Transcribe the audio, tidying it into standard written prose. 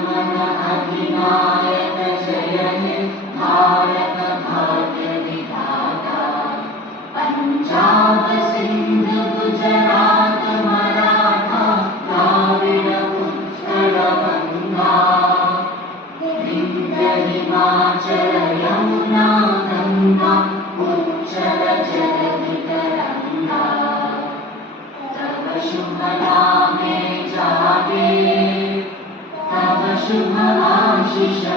नमन अधिनायक जय हे भारत भाग्य विधाता। पंजाब सिंध गुजरात मराठा द्राविड उत्कल गंगा। विंध्य हिमाचल यमुना गंगा उच्चल जलधि तरंगा। तव शुभ नामे जागे तव शुभ आशीष